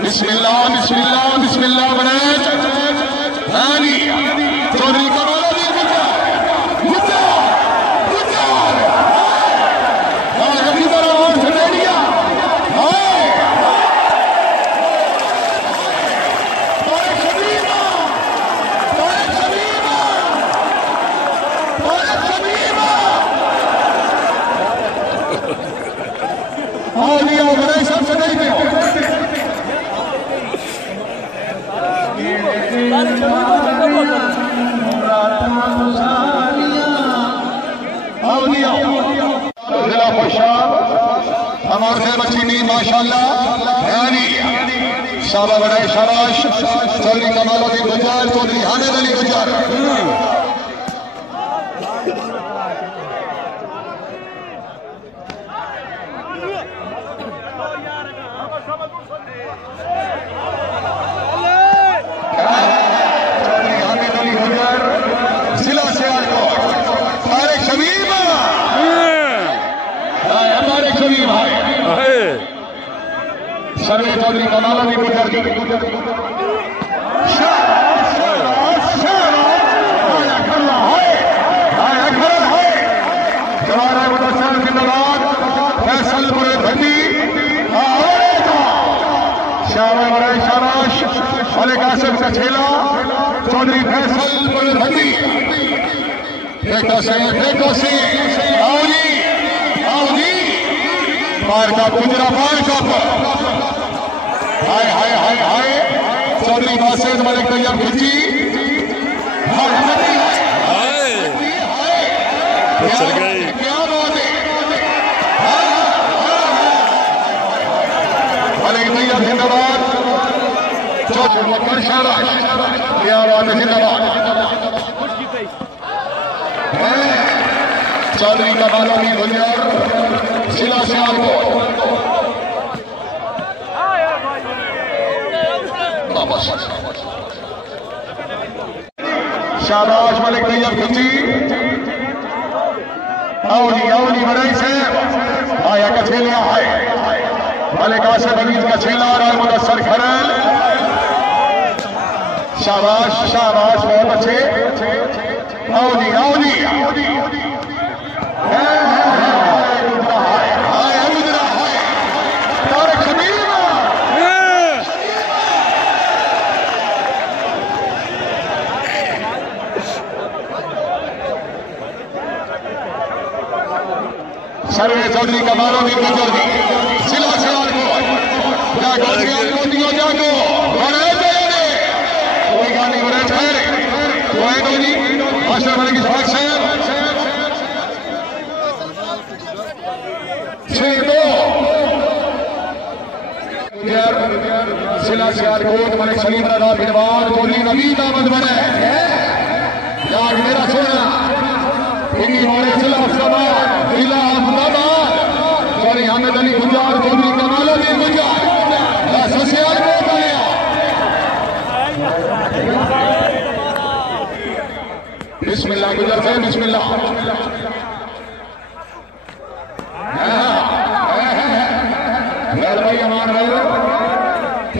बिस्मिल्लाह बिस्मिल्लाह बिस्मिल्लाह बनाए हानी चौधरी कमाल माशाल्लाह शाबा बड़ाई शाबाश चौधरी कमालुद्दीन गुज्जर चौधरी हामिद अली गुज्जर चौधरी हामिद अली गुज्जर जिला सियालकोट तारिक शमीम तारिक शमीम भाई सर्वे चौधरी कमालुद्दीन गुज्जर की फैसलपुर भट्टी शाबाश अली कासिम का छेला चौधरी फैसलपुर भट्टी देखो से आओ जी पार का गुजरा पार का हाय हाय हाय हाय चौधरी बासित मलिक तैयब खिची क्या बात है मलिक तैयब जिंदाबाद चौधरी शाबाश क्या बात है जिंदाबाद चौधरी कमालुद्दीन गुज्जर जिला सियालकोट शाबाश मलिक तैयब खिची आओली बड़ाई से आया का छेला है मलिक आसिफ अजीज का छेला और मुदस्सर खरल शाबाश शाबाश बहुत अच्छे आओली सर्वे चौधरी कमालुद्दीन गुज्जर जी जिला सियालकोट जागो बड़े कोई गानी बड़े ठहरे कोई नहीं मास्टर बने की सवाल से 6-2 जिला सियालकोट मलिक सलीम रजा बिनवार चौधरी नवीद अहमद बने यार मेरा सोना इन्हीं हमारे जिला अफसराबाद चौधरी हामिद अली गुज्जर चौधरी कमालुद्दीन गुज्जर सियालकोट आया बिस्मिल्लाह गुज्जर से बिस्मिल्लाह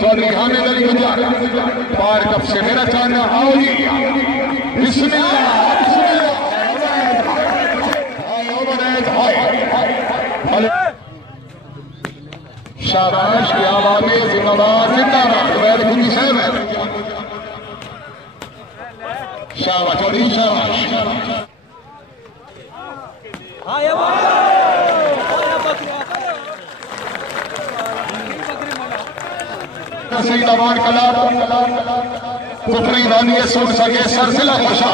चौधरी हामिद अली गुज्जर पार कब से मेरा चाहना आओ जी बिस्मिल्लाह शाबाश क्या बात है जिंदाबाद जिंदाबाद खुदी साहब है शाबाश चौधरी शाबाश सईदाबाद कला कुफरी दानी सुन सके सरसिला खुशा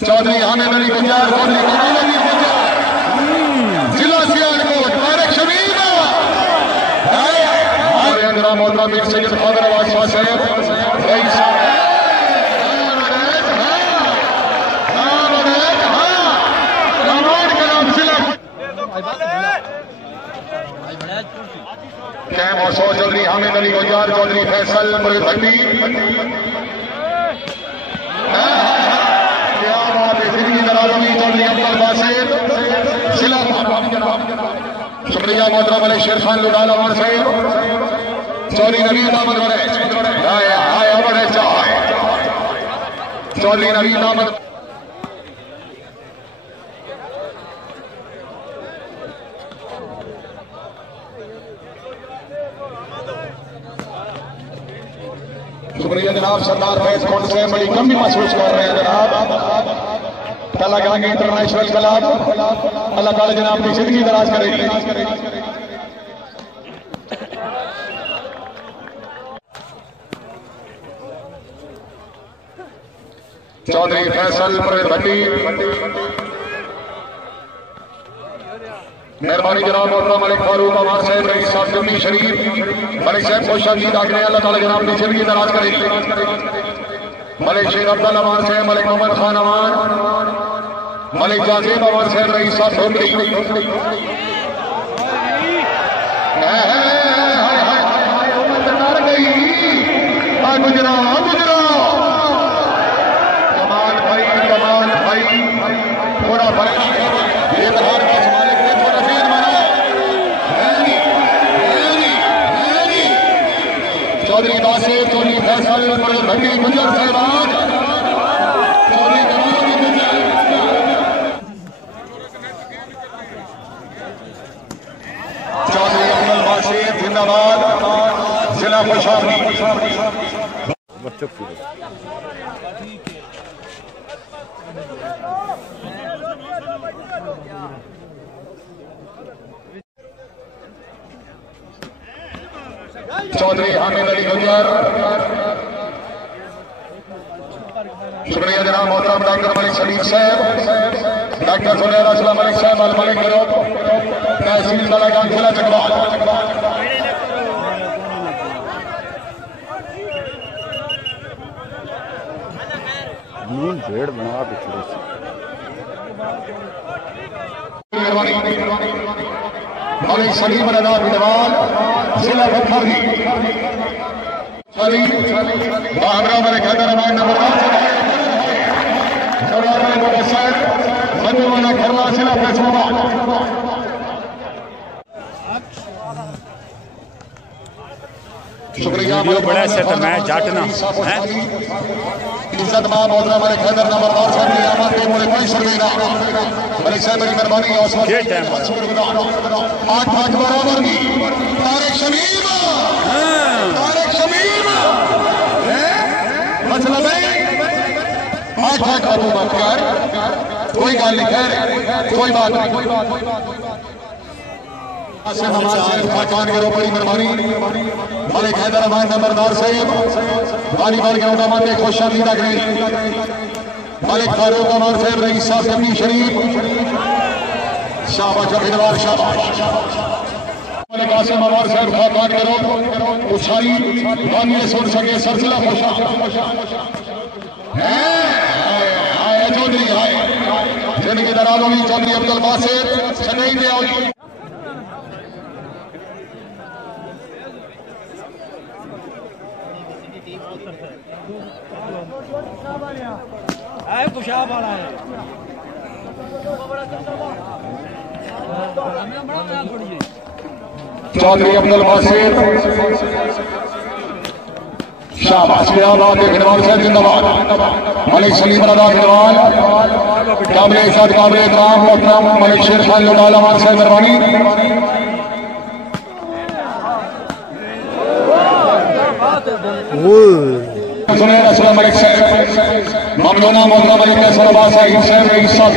चौधरी हामिद अली गुज्जर चौधरी कमालुद्दीन गुज्जर जिला सियालकोट तारिक शमीम मोहतरम मीर सैयद फादर नवाज शाह साहब कैम और चौधरी हामिद अली गुज्जर चौधरी फैसल भट्टी क्या बात है बासिर जिला शुक्रिया मोहतरम मलिक शेर खान लुडाला और साहब चौधरी नवीन अहमद चौधरी नवीन अहमद शुक्रिया जनाब। सरदार फैज कौंड से बड़ी कमी महसूस कर रहे हैं जनाब। अल्लाह कहा कि इंटरनेशनल क्लब अल्लाह ताला जनाब की जिंदगी दराज करेगी। चौधरी फैसल भट्टी मेहरबानी जनाब। मोहतरम मलिक फारूक अवान साहब रईस साहब जम्मी शरीफ मलिक साहब खुश आमदीद आखिर अल्लाह ताला जनाब की जिंदगी दराज करेगी। मलिक शेख अब्दुल अवान साहब मलिक मोहम्मद खान अवान मलिक जाजेब अवान साहब रईस साहब डोगरी गुजरा गुजरा कमाल भाई थोड़ा भाई ये बहार का मालिक ने थोड़ा फेर मारा चौधरी बासिर चौधरी फैसल भट्टी गुजर साहबान चौधरी अब्दुल बासिर जिंदाबाद जिला प्रशासन चौधरी हामिद अली गुजर शुक्रिया जनाब। मोहतरम डॉक्टर मलिक सलीम साहब डॉक्टर सुनैर असलम मलिक साहब अल मलिक ग्रुप तहसील दलागान जिला चकवाल भेड़ बना पिछले से मलिक सलीम रजा बिलवाल जिला बखरी बाबरा मलिक हैदर अमान नंबरदार मधुवाना खरला जिला फैसलाबाद शुक्रिया। बड़ा से तो मैं जाटना इज्जत मां मोहतरम मलिक हैदर नंबरदार साहब ने आमद के मोरे कोई शर्मिंदा मलिक साहब बड़ी मेहरबानी और 8-5 बराबर की तारिक शमीम मतलब 8-8 काबू मत कर कोई गल नहीं खैर कोई बात नहीं खान करो बड़ी मेहरबानी मलिक हैदर अमान नंबरदार साहब वालीबॉल ग्राउंड में खुश आमदीद आखिर मलिक फारूक अमान साहब रईस साहब जम्मी शरीफ शाबाश अभिनवार शाबाश मलिक आसिम अमान साहब खान करो उछारी बानिए सुन सके सिलसिला खुशा है चौधरी है जिनकी दराज होगी चौधरी अब्दुल बासिर चेन्नई में आओगी कुशाब वाला है चौधरी अब्दुल बासिर शाबाश फिरवाल साहब जिंदाबाद मलिक सलीम रजा फिरवाल काबिल इज़्ज़त काबिल इकराम मोहतरम मलिक शेर खान लुडाला अमान साहब मेहरबानी सुनैर असलम मलिक साहब ममनूना मोहतरम मलिक साहब रईस साहब